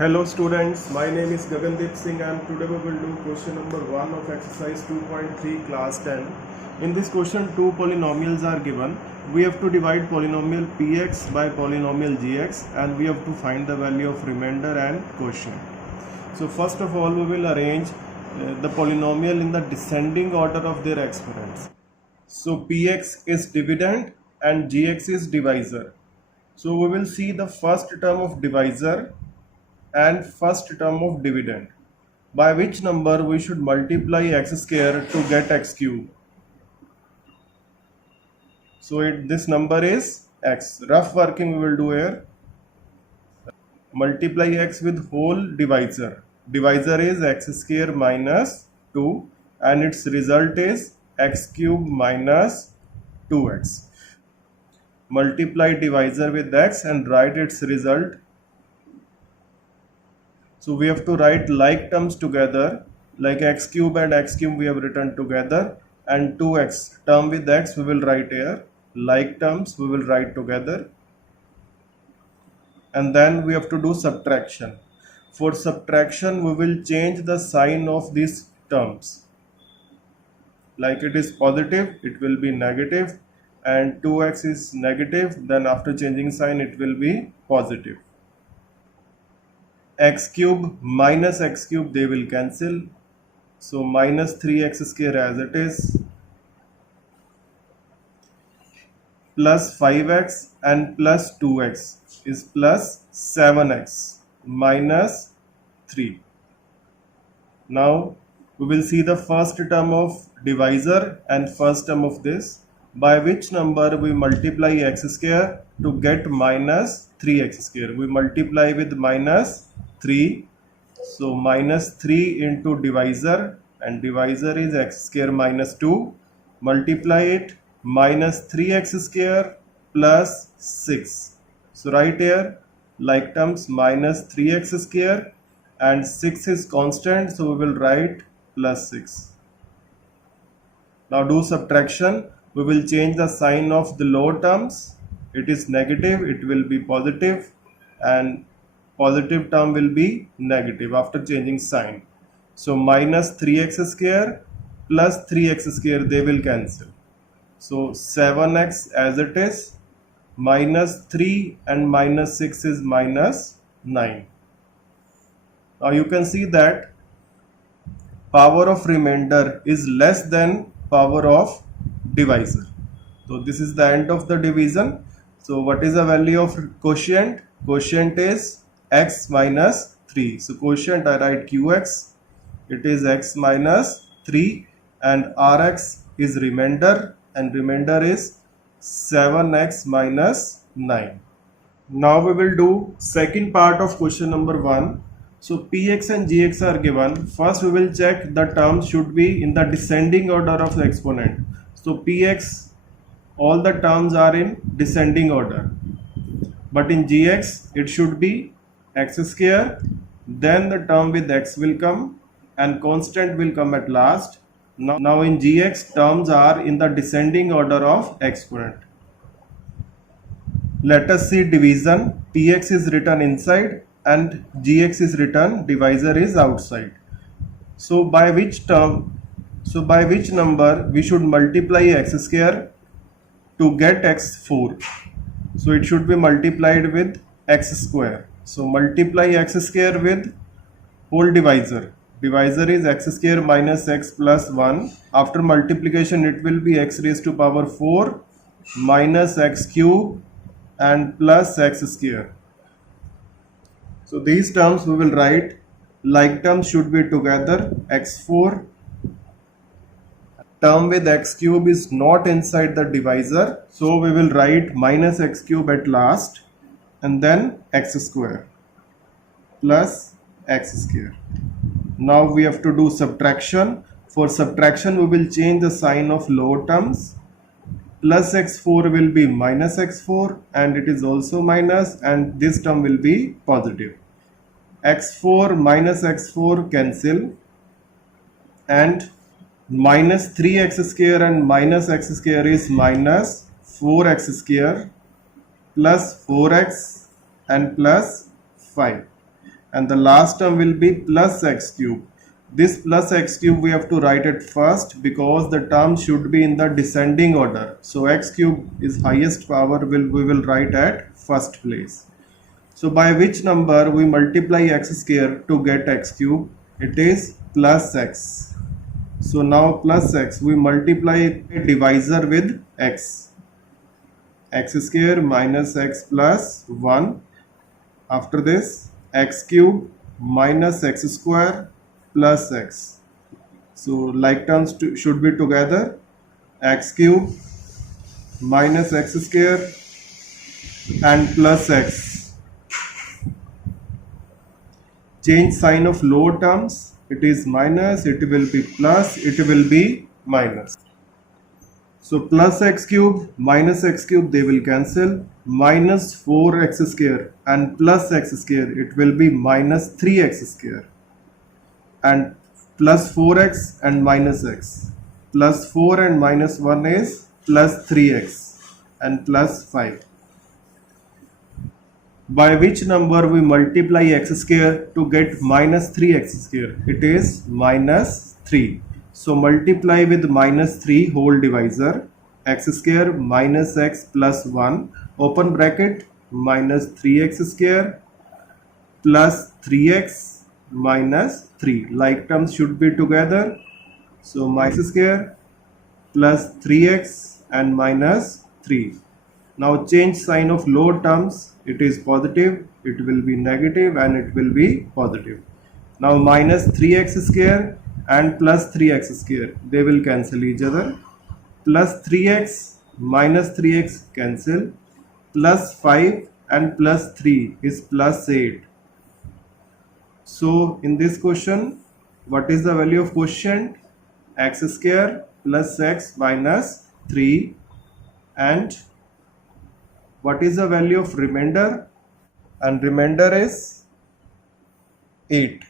Hello students, my name is Gagandeep Singh and today we will do question number 1 of exercise 2.3 class 10. In this question, two polynomials are given. We have to divide polynomial px by polynomial gx and we have to find the value of remainder and quotient. So first of all, we will arrange the polynomial in the descending order of their exponents. So px is dividend and gx is divisor. So we will see the first term of divisor and first term of dividend. By which number we should multiply x square to get x cube? So this number is x. Rough working we will do here. Multiply x with whole divisor. Divisor is x square minus 2 and its result is x cube minus 2x. Multiply divisor with x and write its result. So we have to write like terms together, like x cube and x cube we have written together, and 2x term with x we will write here. Like terms we will write together, and then we have to do subtraction. For subtraction we will change the sign of these terms. Like it is positive, it will be negative, and 2x is negative, then after changing sign it will be positive. X cube minus x cube they will cancel, so minus 3x square as it is, plus 5x and plus 2x is plus 7x minus 3. Now we will see the first term of divisor and first term of this. By which number we multiply x square to get minus 3x square? We multiply with minus 3, so minus 3 into divisor, and divisor is x square minus 2, multiply it, minus 3x square plus 6. So right here like terms minus 3x square and 6 is constant, so we will write plus 6. Now do subtraction. We will change the sign of the lower terms. It is negative, it will be positive, and positive term will be negative after changing sign. So minus 3x square plus 3x square they will cancel. So 7x as it is, minus 3 and minus 6 is minus 9. Now you can see that power of remainder is less than power of divisor. So this is the end of the division. So what is the value of quotient? Quotient is x minus 3. So quotient I write qx, it is x minus 3, and rx is remainder, and remainder is 7x minus 9. Now we will do second part of question number 1. So px and gx are given. First we will check the terms should be in the descending order of the exponent. So px, all the terms are in descending order, but in gx it should be x square, then the term with x will come and constant will come at last. Now in gx terms are in the descending order of exponent. Let us see division. Px is written inside and gx is written, divisor is outside. So by which number we should multiply x square to get x4? So it should be multiplied with x square. So multiply x square with whole divisor. Divisor is x square minus x plus 1. After multiplication it will be x raised to power 4 minus x cube and plus x square. So these terms we will write, like terms should be together, x4. Term with x cube is not inside the divisor, so we will write minus x cube at last, and then x square plus x square. Now we have to do subtraction. For subtraction we will change the sign of lower terms. Plus x4 will be minus x4, and it is also minus, and this term will be positive. x4 minus x4 cancel, and minus 3x square and minus x square is minus 4x square plus 4x and plus 5. and the last term will be plus x cube. This plus x cube we have to write it first because the term should be in the descending order. So x cube is highest power, we will write at first place. So by which number we multiply x square to get x cube? It is plus x. So now plus x, we multiply a divisor with x. X square minus x plus 1. After this, x cube minus x square plus x. So like terms should be together. X cube minus x square and plus x. Change sign of lower terms. It is minus, it will be plus, it will be minus. So plus x cube minus x cube, they will cancel. Minus 4x square and plus x square, it will be minus 3x square. And plus 4x and minus x. Plus 4 and minus 1 is plus 3x and plus 5. By which number we multiply x square to get minus 3x square? It is minus 3. So multiply with minus 3 whole divisor. X square minus x plus 1 open bracket minus 3x square plus 3x minus 3. Like terms should be together. So minus square plus 3x and minus 3. Now change sign of lower terms. It is positive, it will be negative, and it will be positive. Now minus 3x square and plus 3x square, they will cancel each other. Plus 3x minus 3x cancel. Plus 5 and plus 3 is plus 8. So in this question, what is the value of quotient? X square plus x minus 3. And what is the value of remainder? And remainder is 8.